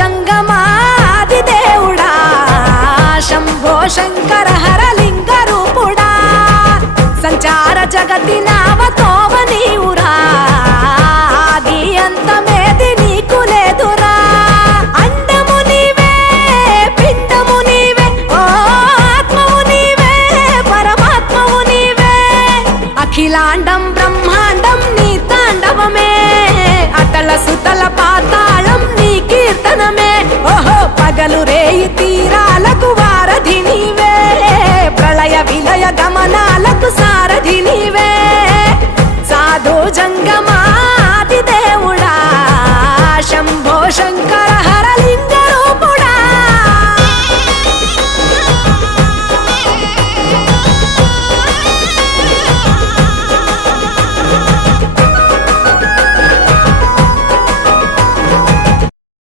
జంగమాది దేవుడా శంభో శంకర హరలింగ రూపుడా సంచార జగతి నావతోవ నీవురా ఆది అంతమేది నీకు లేదురా అండము నీవే పిండము నీవే ఓ ఆత్మవు నీవే పరమాత్మవు నీవే అఖిలాండం బ్రహ్మాండం నీ తాండవమే అతల సుతల పాతాళం నీ కీర్తనమే ఓహో పగలు రేయి తీరాలకు వారధి నీవే ప్రళయ విలయ గమనాలకు సారథి నీవే సాధు జంగమాది దేవుడా శంభో శంకర